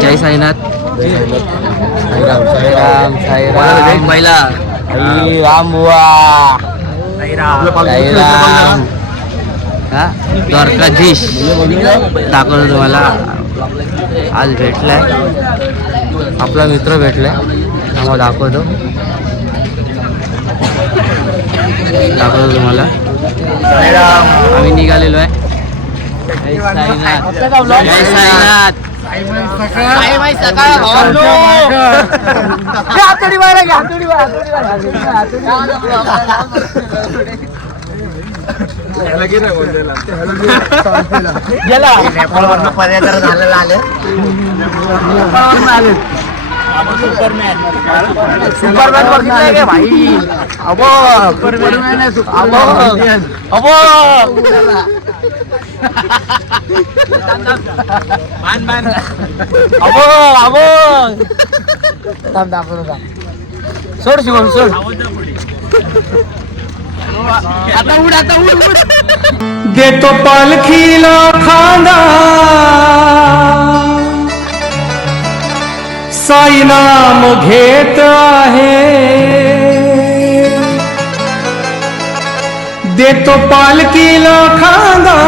जय साईनाथ. साईराम साईराम साईराम पहिला आई राम बुवा साईराम. हा द्वारकाधीश दाखवतो तुम्हाला. आज भेटलाय आपला मित्र भेटलाय आम्हाला. दाखवतो तुम्हाला. आम्ही निघालेलो आहे. जय साईनाथ जय साईनाथ. सुपरमॅन बघितलंय का भाई? अबो सुपरमॅन आहे. अबो अबो अबो अबो थांब दाखवतो. सोड शिवम सोड. आता उड आता उड उड. देतो पालखीला खांदा साई नाम घेत आहे. देतो पालखीला खांदा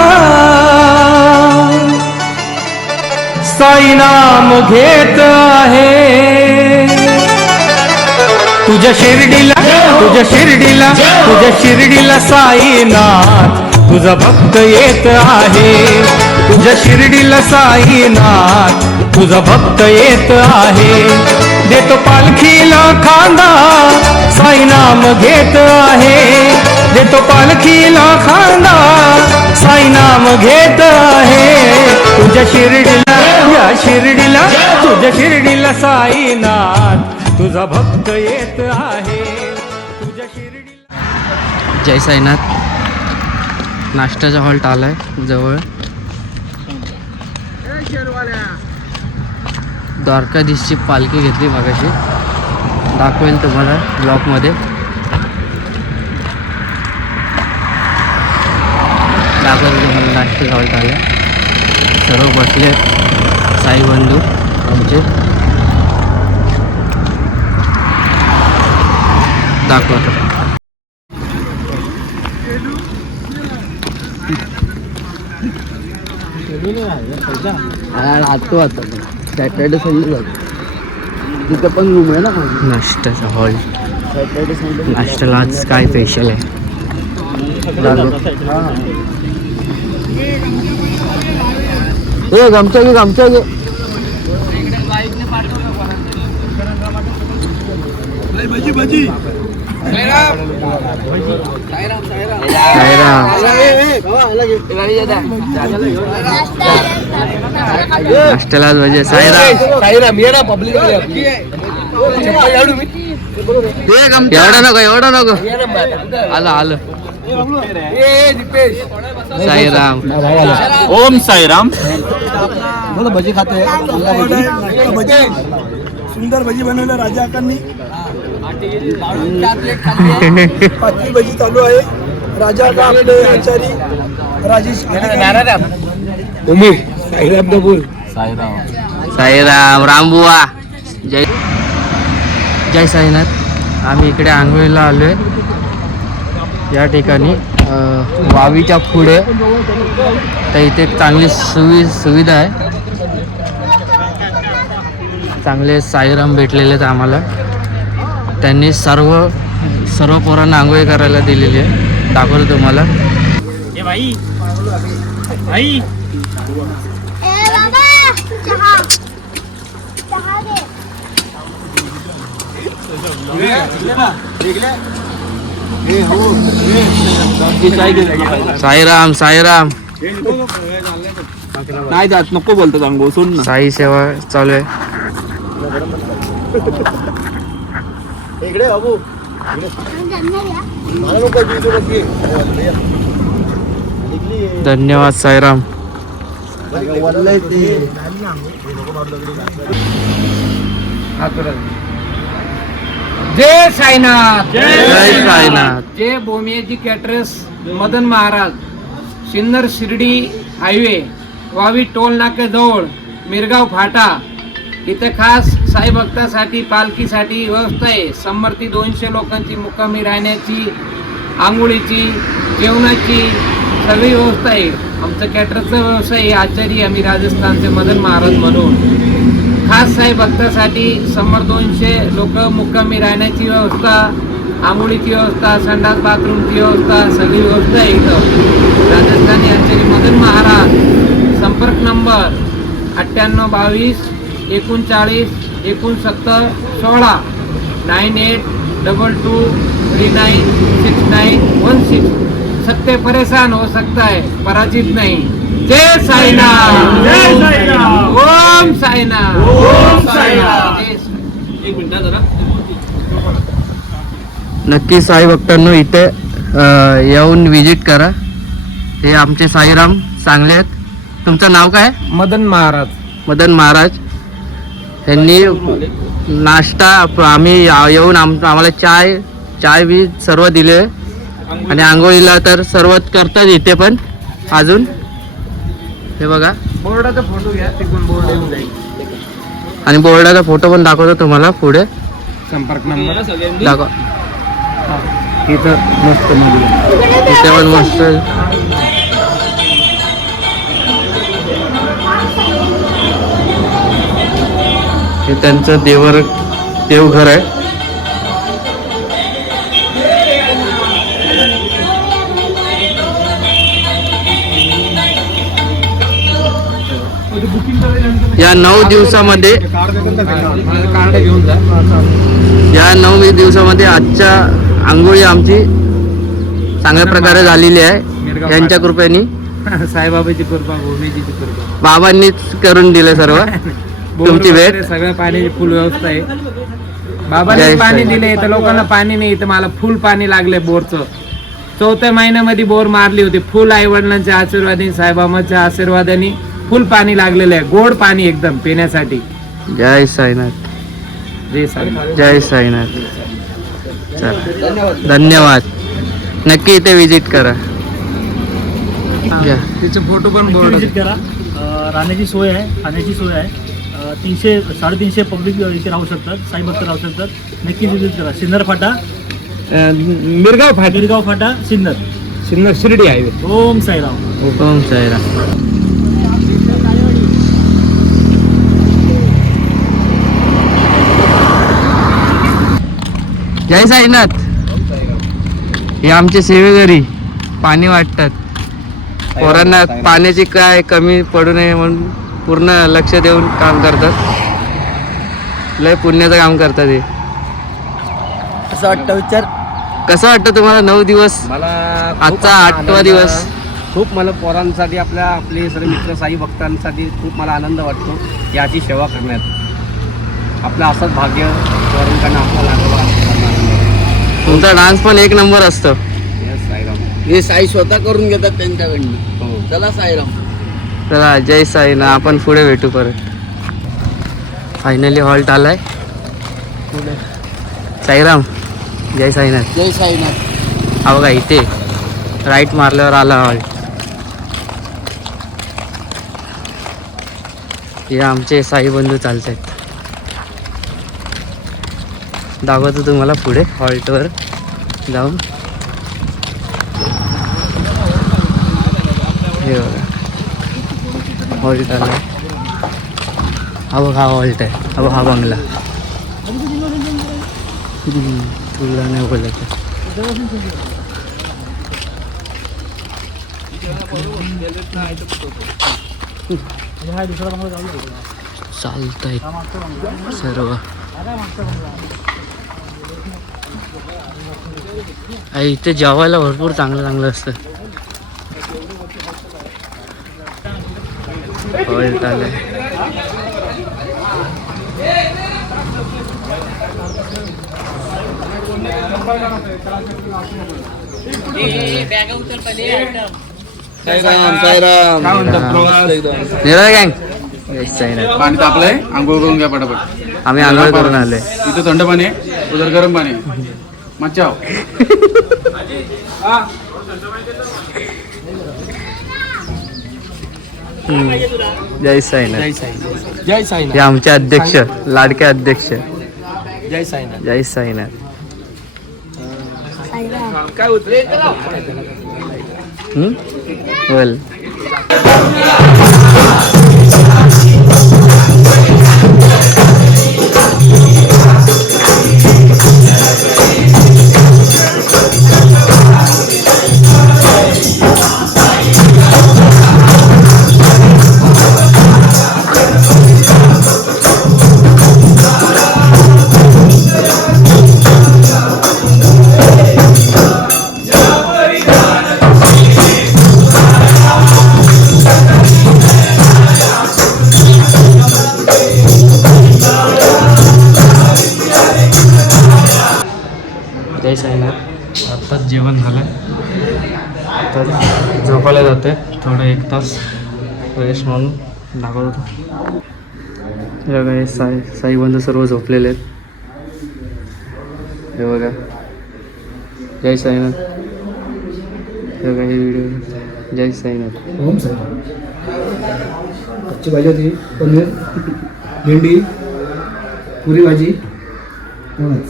साई नाम घेत आहे. तुझ्या शिर्डीला साईनाथ तुझा भक्त येत आहे. तुझ्या शिर्डीला साईनाथ तुझा भक्त येत आहे. देतो पालखीला खांदा साई नाम घेत आहे. देतो पालखीला खांदा साई नाम घेत आहे. तुझ्या शिर्डीला साईनाथ तुझा भक्त येत आहे. तुझ्या शिर्डीला. जय साईनाथ. नाश्त्याचा हॉल्ट आलाय जवळ. द्वारकाधीशची पालखी घेतली मगाशी. दाखवेल तुम्हाला ब्लॉगमध्ये. दाखवतो तुम्हाला नाश्त्याचा हॉल्ट आला. सर्व बसले साई बंधू आमचे. दाखवतो. आतो आता सॅटर्डे संडे तिथं पण रूम आहे ना. नाश्त्याचा हॉल. सॅटर्डे संडे नाश्त्याला आज काय स्पेशल आहे? गमचा घे. भजी नाश्त्याला भजी. साईराम ये ना पब्लिक. एवढं नको. आलं साईराम. ओम साईराम. भजी खाते. सुंदर भजी बनवलं राजा अकांनी. पाचवी भजी चालू आहे. राजा का आपले आचारी राजेश उमेश. साईराम तो बोल. साईराम रामबुवा. जय साईनाथ. आम्ही इकडे आंघोळीला आलोय. या ठिकाणी वावीच्या पुढे तर इथे चांगली सुविधा आहे. चांगले साईराम भेटलेले आहेत आम्हाला. त्यांनी सर्व पोरांना आंघोळी करायला दिलेली आहे. दाखवतो तुम्हाला. साईराम साईराम. नाही जात नको बोलतो सांगू. सोड ना. साई सेवा चालू आहे. इकडे बाबू धन्यवाद साईराम. जय साईनाथ. जय साईनाथ. जय भूमियाजी कॅटरर्स मदन महाराज, सिन्नर शिर्डी हायवे, वावी टोल नाक्याजवळ, मिरगाव फाटा. इथे खास साई भक्तासाठी पालखीसाठी व्यवस्था आहे. समर्थी 200 लोकांची मुक्कामी राहण्याची, आंघोळीची, जेवणाची सगळी व्यवस्था आहे. आमचं कॅटरचा व्यवसाय आहे. आचारी आम्ही राजस्थानचे मदन महाराज म्हणून. खास साई भक्तासाठी समोर 200 लोक मुक्कामी राहण्याची व्यवस्था, आंघोळीची व्यवस्था, संडास बाथरूमची व्यवस्था, सगळी व्यवस्था आहे इथं. राजस्थानी आचारी मदन महाराज. संपर्क नंबर 9822 39 69 16 9822 396916. सत्य परेशान हो सकता है, पराजित नहीं. जय साईनाथ. जय साईनाथ. ओम साईनाथ. ओम साईनाथ. एक मिनिट जरा. नक्की साई भक्तांनो इथे येऊन विजिट करा. हे आमचे साईराम चांगले आहेत. तुमचं नाव काय? मदन महाराज. मदन महाराज. यांनी नाश्ता आम्ही येऊन आम्हाला चाय बी सर्व दिले आणि आंघोळीला तर सर्वच करतात इथे पण. अजून हे बघा बोर्डाचा फोटो घ्या, तिकडून बोर्ड येऊन जाईल. आणि बोर्डाचा फोटो पण दाखवतो तुम्हाला पुढे. संपर्क नंबर दाखव. इथं मस्त मध्ये इथे पण मस्त. हे त्यांचं देवघर आहे. या 9 दिवसामध्ये कार्ड घेऊन जा. या 9 दिवसामध्ये आजच्या आंघोळी आमची चांगल्या प्रकारे झालेली आहे यांच्या कृपेने. साईबाबाची कृपा, भूमीजीची कृपा. बाबांनीच करून दिले सर्व. तुमची भेट. सगळ्या पाण्याची फुल व्यवस्था आहे. बाबांनी पाणी दिले तर लोकांना पाणी नाही, तर मला फुल पाणी लागले बोरचं. 4थ्या महिन्यामध्ये बोर मारली होती. फुल आई वडिलांच्या आशीर्वादाने, साईबाबांच्या आशीर्वादाने फुल पाणी लागलेलं आहे. गोड पाणी एकदम पिण्यासाठी. जय साईनाथ. जय साईनाथ. जय साईनाथ. चला धन्यवाद. नक्की इथे विजिट करा. तिचे फोटो पण बोर्ड. विजिट करा. राहण्याची सोय आहे, खाण्याची सोय आहे. 300-350 पब्लिक इथे राहू शकतात, साई भक्त राहू शकतात. नक्की विजिट करा. सिन्नर फाटा, मिरगाव फाटा, सिन्नर शिर्डी हायवे. ओम साईराम. ओम साईराम. जय साईनाथ. हे आमचे सेवेकरी पाणी वाटतात. पोरांना पाण्याची काय कमी पडू नये म्हणून पूर्ण लक्ष देऊन काम करतात. लय पुण्याचं काम करतात हे. असं वाटतं विचार. कसं वाटतं तुम्हाला 9 दिवस? मला आजचा 8वा दिवस. खूप मला पोरांसाठी, आपले सर्व मित्र साई भक्तांसाठी खूप मला आनंद वाटतो याची सेवा करण्यात. आपलं असंच भाग्य वरूनकडनं आपल्याला लाभलं. तुमचा डान्स पण एक नंबर असतो. साईराम. हे साई स्वतः करून घेतात त्यांच्याकडनं. चला साईराम. चला जय साईनाथ. आपण पुढे भेटू परत. फायनली हॉल्ट आलाय. साईराम. जय साईनाथ. जय साईनाथ. हा बघा इथे राईट मारल्यावर आला हॉल्ट. हे आमचे साई बंधू चालत आहेत. दाखवतो तुम्हाला पुढे हॉल्टवर जाऊन. हे बघा हॉल्ट आला. हा बघ हा हॉल्ट आहे. हा बघ हा बंगला. तुला नाही बोलत. चालतंय सर्व. इथे जेवायला भरपूर चांगलं असतं. हॉल्ट आलंय. निराळ गँग पाणी तापलंय, आंघोळ करून घ्या पटापट. आम्ही आंघोळ करून आलोय. इथं थंड पाणी आहे, उधर गरम पाणी आहे. मच्छा हो. जय साईनाथ. जय साईनाथ. हे आमचे अध्यक्ष, लाडके अध्यक्ष. जय साईनाथ. जय साईनाथ. बोल. जय साईनाथ. आत्ताच जेवण झालं, तर झोपायला जातोय थोडं 1 तास फ्रेश म्हणून दाखवत होतो. हे बघा, हे साई बंधू सर्व झोपलेले आहेत. हे बघा, जय साईनाथ. हे बघा, हे व्हिडिओ. जय साईनाथ. ओम साई. आजची भाजी होती पनीर, भेंडी, पुरी भाजी, एवढंच.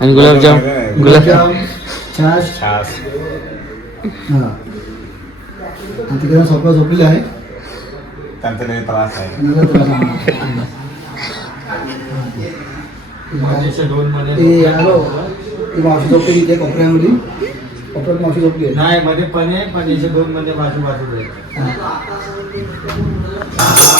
आणि गुलाबजाम. गुलाबजाम, छाश. हां, आणि तिकडे स्वप्न झोपलेले आहे. त्यांचा लय त्रास आहे. ते आलो, ती मावशी झोपली तिथे कोपऱ्यामध्ये. कोपऱ्यात मावशी झोपली आहे. नाही मध्ये पण आहे, पण याचे 2 मध्ये बाजू आहे.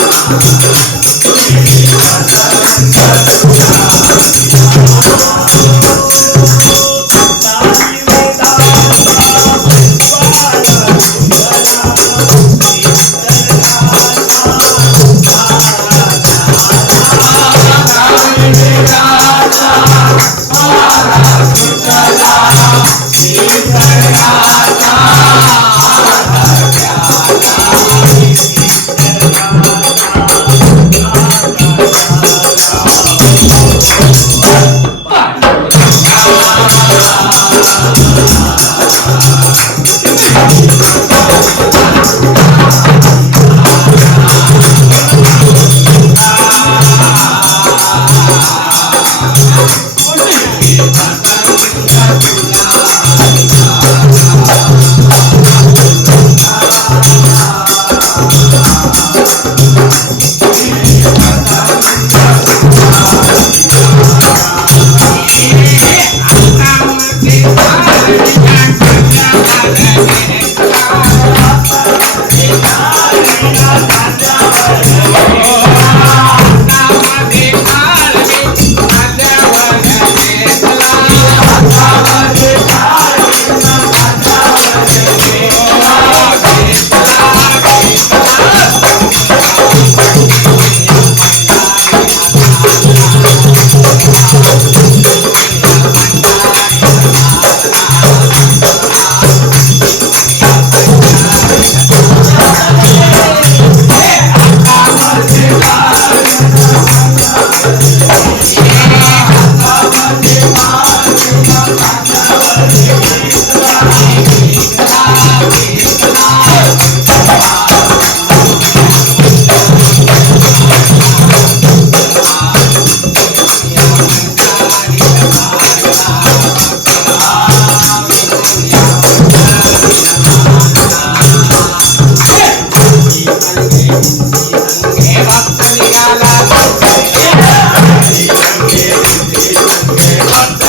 Thank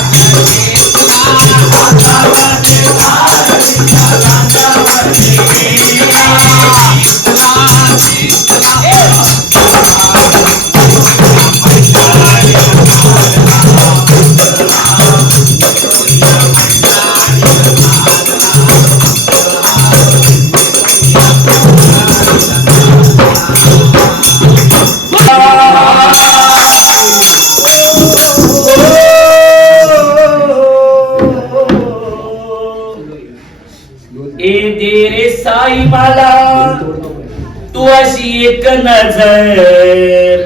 you. मला तू अशी एक नजर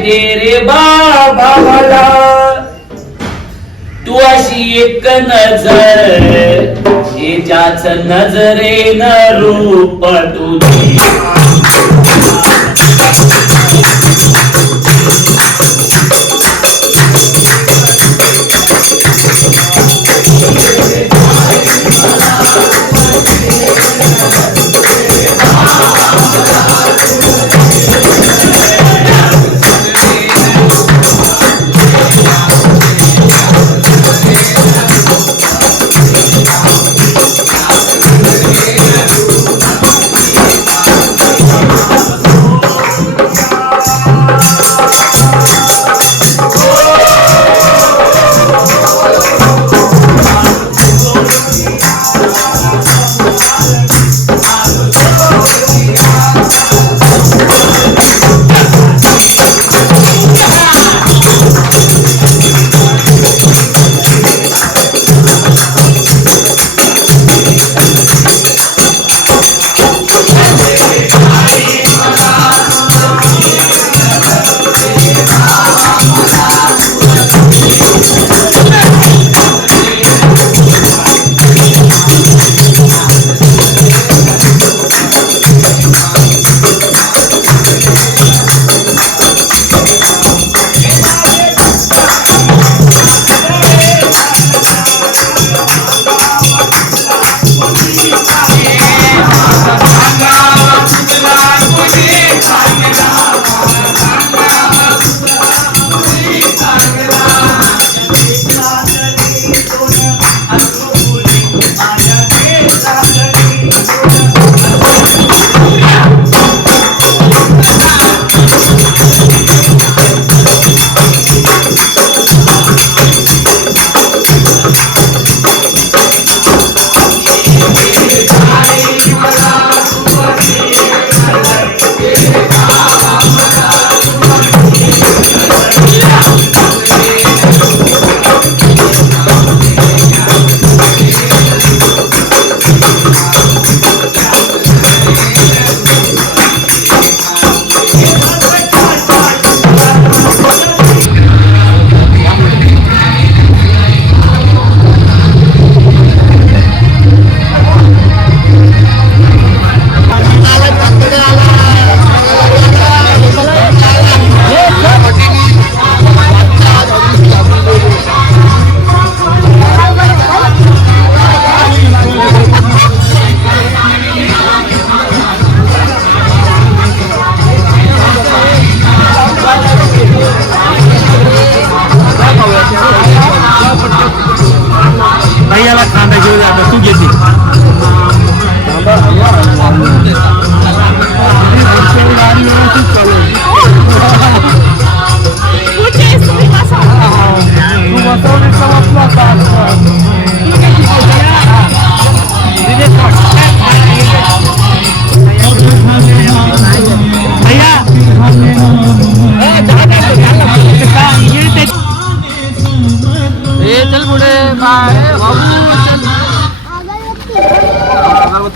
दे रे बाबा मला तू अशी एक नजर ज्याच नजरेनं रूप तुझे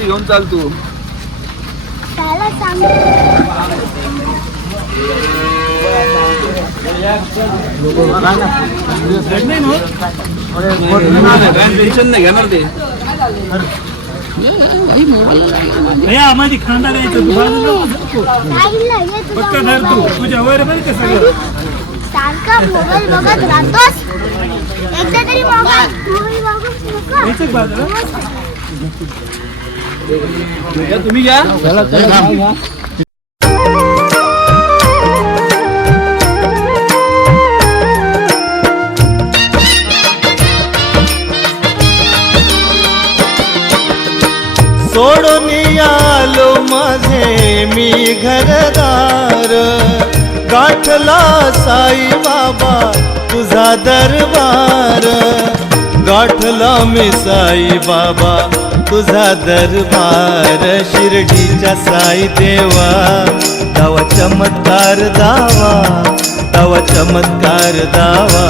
घेऊन चाल तू. टेन्शन नाही घेणार ते. आम्हाला खांदा द्यायचं फक्त धर तू तुझ्या वर बरं का सगळं सारखा मोबाईल बघत राहतोस एकदा तरी मोबाईल तुम्ही घ्या. सोडून आलो माझे मी घरदार गाठला साई बाबा तुझा दरबार गाठला मी साई बाबा तुझा दरबार शिर्डीच्या साई देवा दावा चमत्कार दावा दावा चमत्कार दावा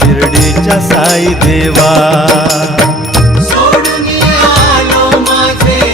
शिर्डीच्या साई देवा सोडून आलो माझे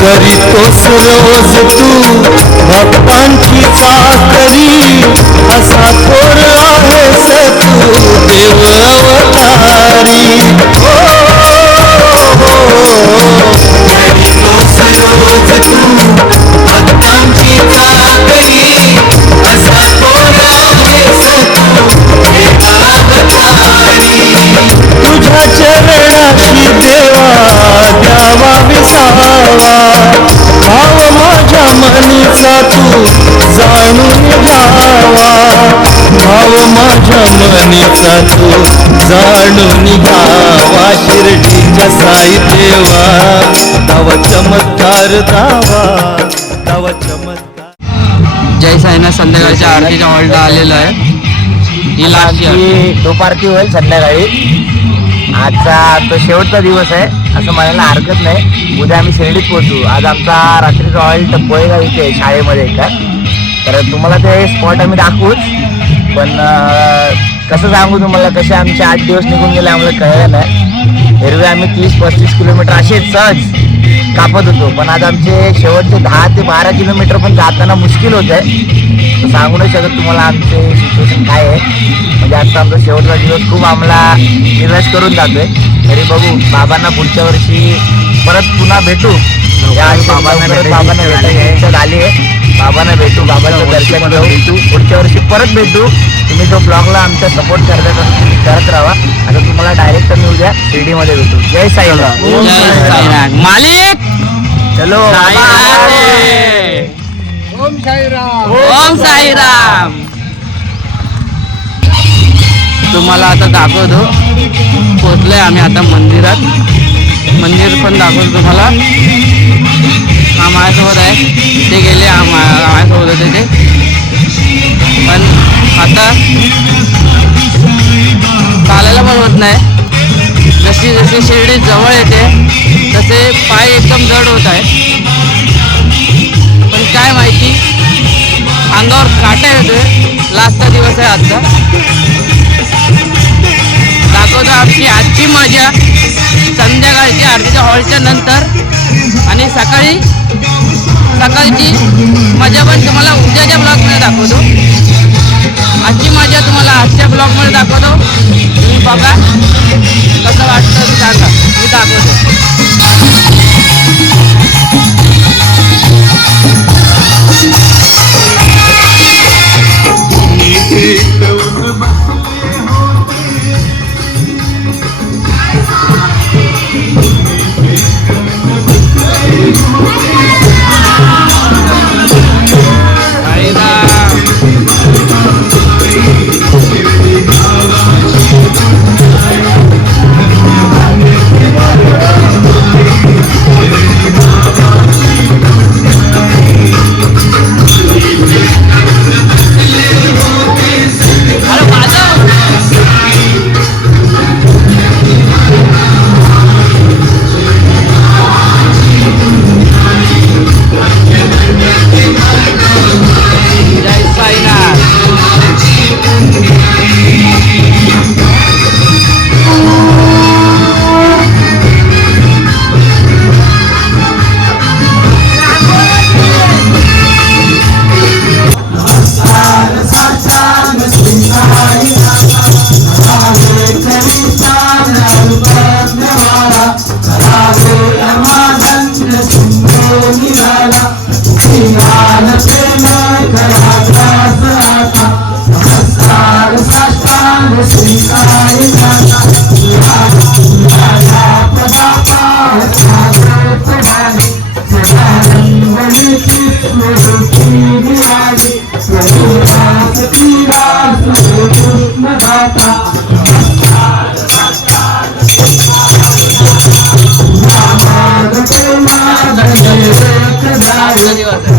करीतोस रोज तू भक्तांची चाकरी असा थोर आहेस तू देव अवतारी करीतोस रोज तू भक्तांची चाकरी असा थोर आहेस तू देव अवतारी तुझ्या चरणाशी देवा द्यावा विसावा भाव माझ्या मनीचा तू जाणून घ्यावा भाव माझ्या मनीचा तू जाणून घ्यावा शिर्डीच्या साई देवा दावा चमत्कार दावा चमत्कार. जय साईनाथ संध्याकाळच्या आरतीच्या हॉलला आलेलो आहे. ही लास्ट टोप आरती होईल संध्याकाळी. आजचा तो शेवटचा दिवस आहे असं म्हणायला हरकत नाही. उद्या आम्ही शिर्डीत पोहोचू. आज आमचा रात्रीचा हॉल्ट पोळेगाव इथे शाळेमध्ये का, तर तुम्हाला ते स्पॉट आम्ही दाखवूच. पण कसं सांगू तुम्हाला, कसे आमचे 8 दिवस निघून गेले आम्हाला कळलं नाही. एरवी आम्ही 30-35 किलोमीटर असे सहज कापत होतो, पण आज आमचे शेवटचे 10 ते 12 किलोमीटर पण जाताना मुश्किल होत आहे. सांगू नाही शकत तुम्हाला आमचे सिच्युएशन काय आहे. म्हणजे आजचा आमचा शेवटचा दिवस खूप आम्हाला निराश करून जातोय. तरी बघू, बाबांना पुढच्या वर्षी परत पुन्हा भेटू. बाबांना भेटायची झाली आहे. बाबांना भेटू, बाबांचं दर्शन घेऊ, पुढच्या वर्षी परत भेटू. तुम्ही जो ब्लॉगला आमचा सपोर्ट करतात तुम्ही करत राहा. आता तुम्हाला डायरेक्ट मी उद्या शिर्डीमध्ये भेटू. जय साईनाथ. मालिक चलो ओम साईराम. तुम्हाला आता दाखवतो. पोचलोय आम्ही आता मंदिरात. मंदिर पण दाखवतो तुम्हाला. हा माझ्यासोबत आहे, ते गेले माझ्यासोबत होते ते. पण आता चालायला पण होत नाही. जशी जशी शिर्डी जवळ येते तसे पाय एकदम जड होत आहे. पण काय माहिती, अंगावर काटा येतोय. लास्टचा दिवस आहे आजचा. दाखवतो आमची आजची मजा संध्याकाळची आरतीच्या हॉलच्या नंतर, आणि सकाळची मजा पण तुम्हाला उद्याच्या ब्लॉगमध्ये दाखवतो. आजची मजा तुम्हाला आजच्या ब्लॉगमध्ये दाखवतो. तुम्ही बघा कसं वाटतं सांगा, मी दाखवतो. दिवस आहे.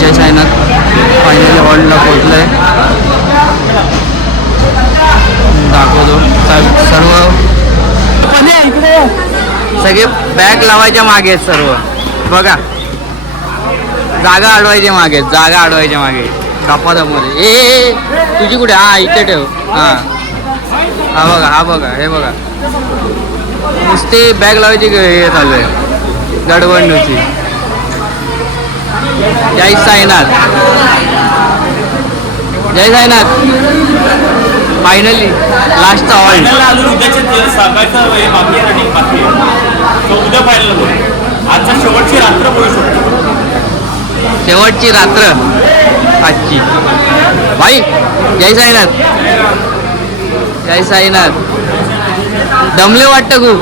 जय साईनाथ फायनली हॉलला पोहोचलोय. दाखवतो सर्व सगळे बॅग लावायच्या मागे आहेत सर्व. बघा जागा अडवायच्या मागे, जागा अडवायच्या मागे दपादमध्ये. ए तुझी कुठे? हा इथे ठेव. हा हा बघा, हा बघा, हे बघा नुसते बॅग लावायची हे चालू आहे गडबडणूची. जय साईनाथ, जय साईनाथ. फायनली लास्टचा हॉल्ट. उद्या फायनल आजचा शेवटची रात्र बोलू शकतो. शेवटची रात्र आजची. भाई जय साईनाथ, जय साईनाथ. दमले वाटतं खूप.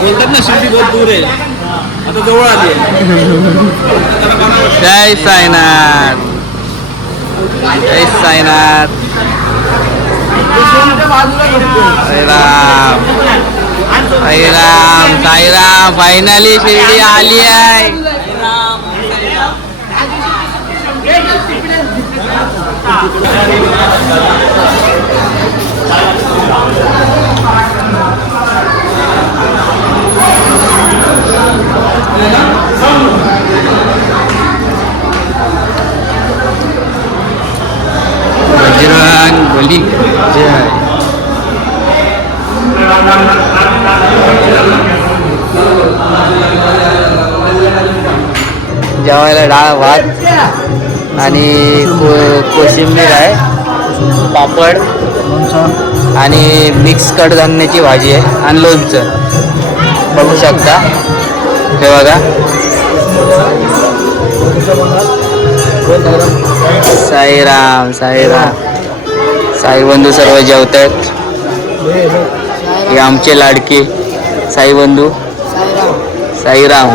बोलतात ना शिर्डी बहुत दूर आहे, आता जवळ आली आहे. जय साईनाथ, जय साईनाथ. अरे राम. साईराम साईराम फायनली शिर्डी आली आहे. बजरंग बली जय. जेवायला डाळ भात आणि कोशिंबीर आहे, पापड आणि मिक्स कडधान्याची भाजी आहे आणि लोणचं बघू शकता. हे बघा साईराम साईराम साईबंधू सर्व जेवत आहेत. हे आमचे लाडके साईबंधू साईराम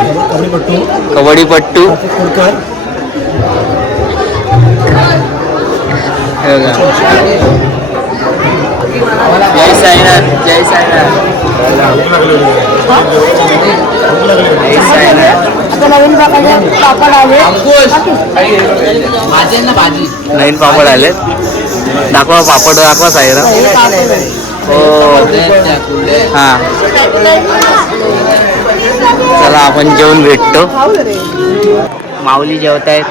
कबड्डीपट्टू. जय साईनाथ जय साईनाथ जय साईनाथ. नवीन पापड आले, दाखवा पापड दाखवा साईराम. हो हां चला आपण जेवून भेटतो. माऊली जेवत आहेत.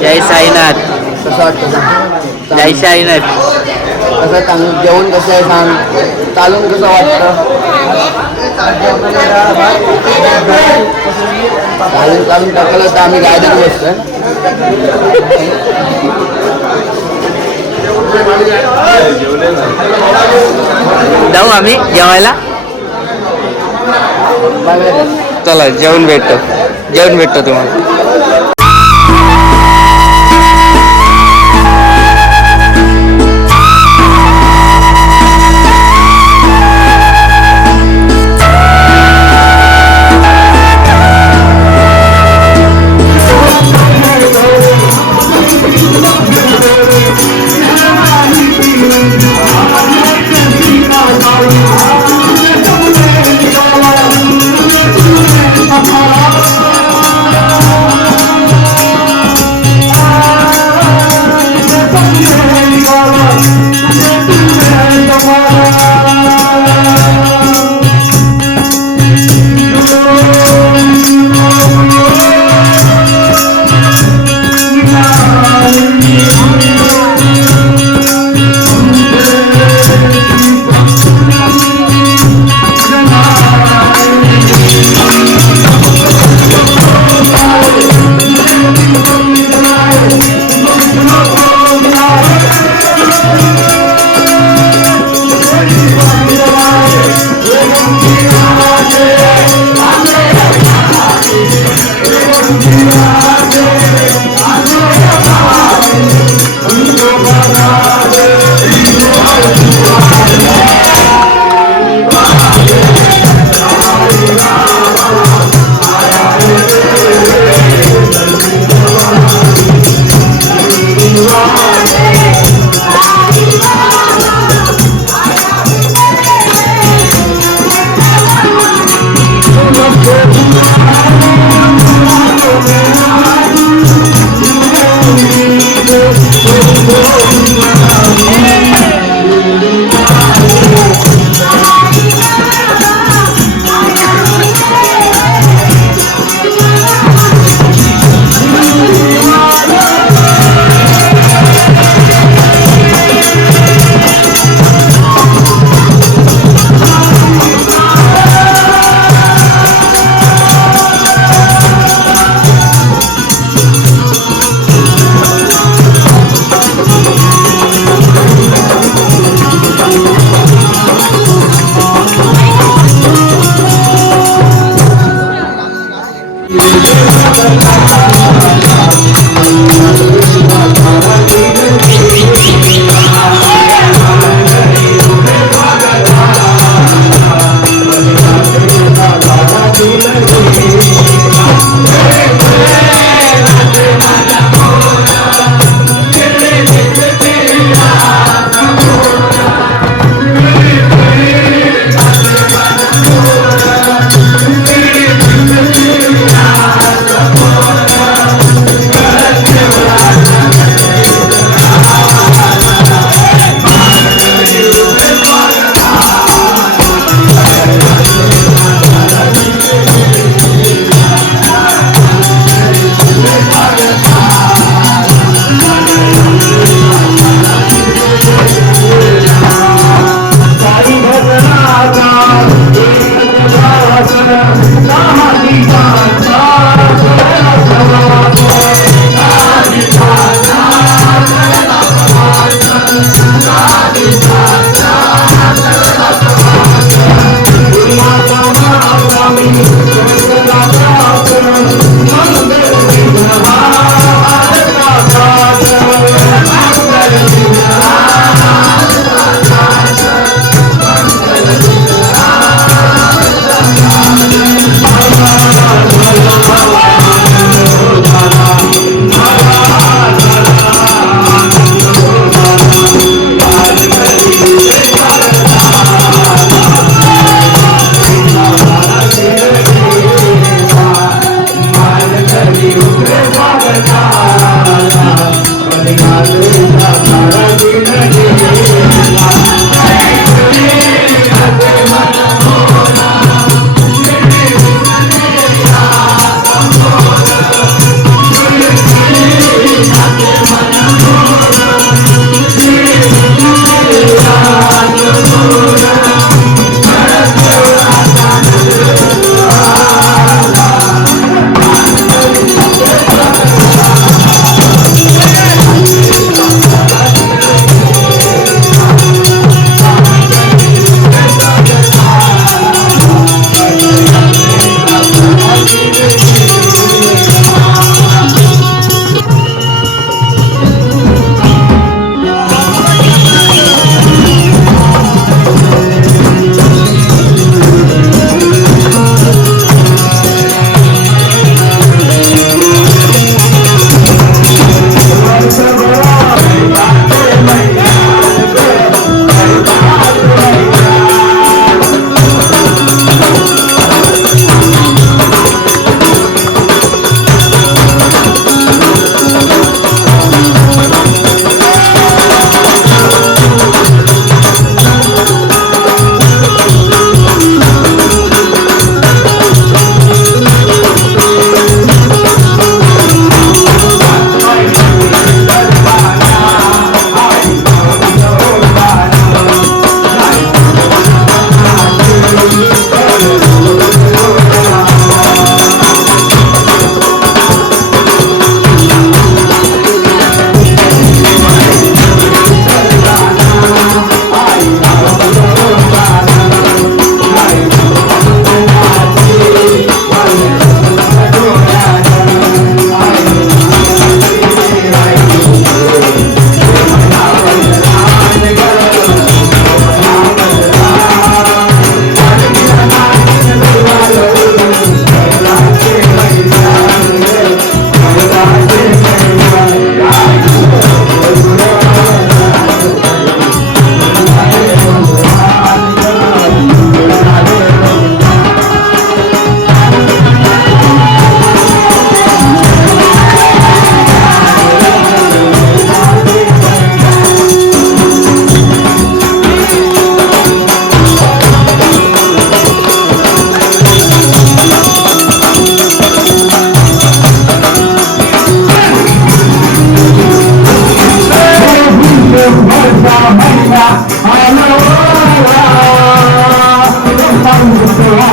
जय साईनाथ. कसं वाटतं? जय साईनाथ. कसं चांगलं जेवण कसं आहे सांग, चालून कसं वाटतं? चालून टाकलं तर आम्ही गाडीत बसतोय. जाऊ आम्ही जेवायला. चला जेवण भेटतो तुम्हाला.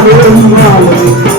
Hallelujah.